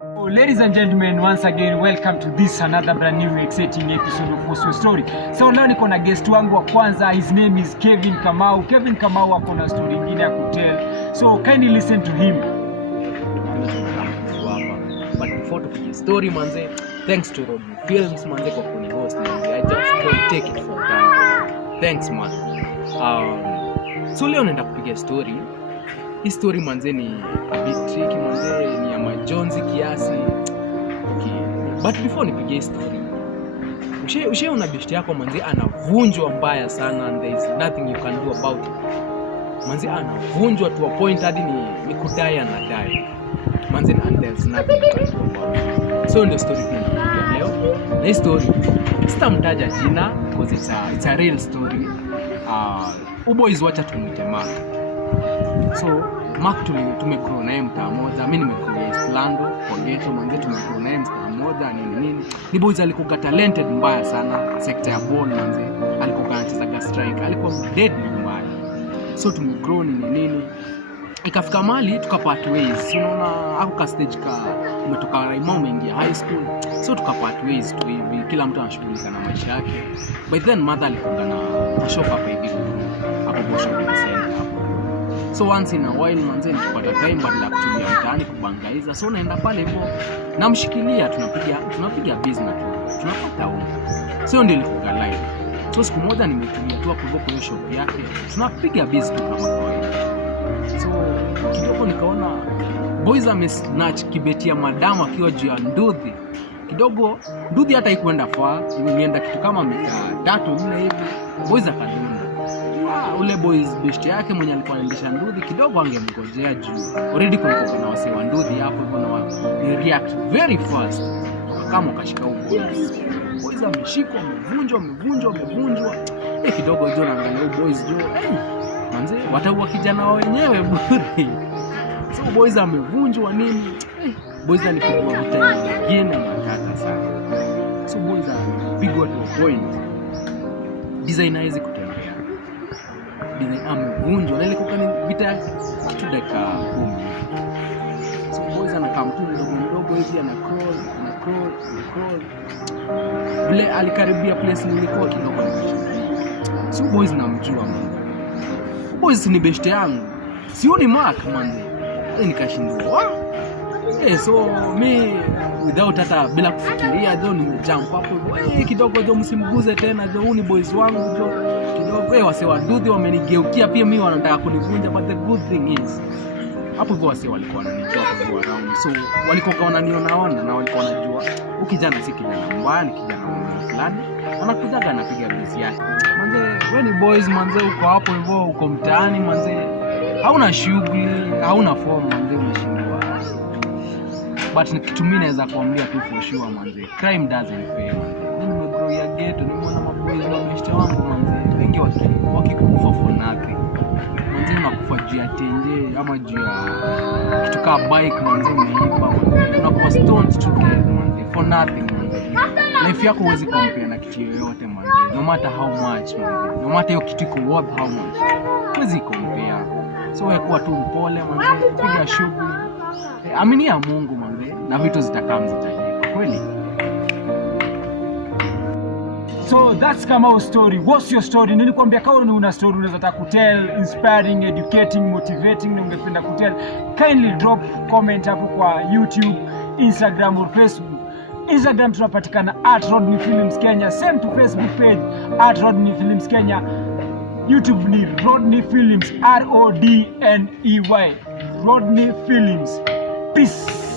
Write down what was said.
Ladies and gentlemen, once again welcome to this another brand new exciting episode of What's Your Story. So leo niko na guest wangu wa kwanza, his name is Kevin Kamau. Kevin Kamau ako na story nyingine ya kutell. So kindly listen to him. But before to the story manze, thanks to Rodney Films manze kwa kuni host manze. I just don't take it for granted. Thanks man. So leo naenda kupiga story. Hii story manze ni a bit tricky manze, ni ya majonzi kiasi. Okay. But before nipige story, ushaona besti yako manze anavunjwa mbaya sana and there is nothing you can do about it. Manze anavunjwa to a point hadi ni kudai anadai. Manze and there's nothing you can do about it. So the story tunapiga leo. Na hii story sitamtaja jina because it's a real story. Boys wacha tumite Mark. So Mark tumegrow naye mtaa moja, mimi nimegrow East Lando, kwa ghetto manze tumegrow naye mtaa moja nini. Ni boys alikuwa talented mbaya sana, sector ya ball manze, alikuwa anacheza strike, alikuwa deadly mbaya. So tumegrow nini. Ikafika mahali tukapart ways. Unaona hapo ka stage umetoka Raimau umeingia high school. So tukapart ways tu hivi, kila mtu anashughulika na maisha yake. By then mother alikuwa na shop hapa hivi hapo shopping center hapo. So once in a while manze nikipata time badala ya kutumia mtaani kubangaiza, so naenda pale hivyo namshikilia, tunapiga business tunapata unga. So ndio ilikuwa live. So siku moja nimetumia tu hapo kwa shop yake, tunapiga business tu kama kawaida. So kidogo nikaona boys amesnatch kibeti ya madam akiwa juu ya nduthi. Kidogo nduthi hata haikuenda far, imeenda kitu kama mita 3-4 hivi. Boys akadunda. Ule boys best yake mwenye alikuwa anaendesha nduthi kidogo angemgojea juu. Already kulikuwa na wase wa nduthi hapo, kuna react very fast. Kama ukashika boys. Boys ameshikwa, amevunjwa. Kidogo jo naangalia boys jo. Manze wataua kijana wenyewe bure. So boys amevunjwa nini? Boys alipigwa vita nyingine matata sana. So boys alipigwa to point. Designer hizi kutembea. Designer amevunjwa na ile kwa vita kitu dakika 10. So boys anakaa mtu mdogo hivi ana crawl. Vile alikaribia place nilikuwa kidogo. So boys namjua mimi. Boys ni beshte yangu. Sioni Mark manze. Nikashindwa. So me without hata bila kufikiria jo nimejump hapo. Kidogo jo msimguze tena jo, huni boys wangu jo. Kidogo wase waduthi wamenigeukia pia mimi wanataka kunivunja, but the good thing is hapo hivyo wase walikuwa wananijua kwa around. So walikuwa wananiona na walikuwa wanajua ukijana si kijana mbaya, ni kijana fulani anakujaga anapiga busy yake. Manze wewe ni boys manze, uko hapo hivyo uko mtaani manze, hauna shughuli, hauna form manze, umeshindwa. But kitu mimi naweza kuambia tu for sure manze, crime doesn't pay manze. Mimi nimegrow ya ghetto, nimeona maboys wa beshte wangu manze wengi wakikufa for nothing. Manze unakufa juu ya tenje ama juu ya kitu kama bike manze, umeiba unakuwa stoned to death manze for nothing manze. Life yako huwezi compare na kitu yoyote manze, no matter how much manze, no matter hiyo kitu iko worth how much, huwezi compare. So wewe kuwa tu mpole manze, piga shughuli, amini ya Mungu manze, na vitu zitakaa mzitajika kweli. So that's Kamau's story. What's your story? Nilikwambia kama una story unaweza taka kutell, inspiring, educating, motivating na ungependa kutell, kindly drop comment hapo kwa YouTube, Instagram or Facebook. Instagram tunapatikana @RodneyFilms Kenya, same to Facebook page @RodneyFilms Kenya. YouTube ni Rodney Films, RODNEY, Rodney Films. Peace.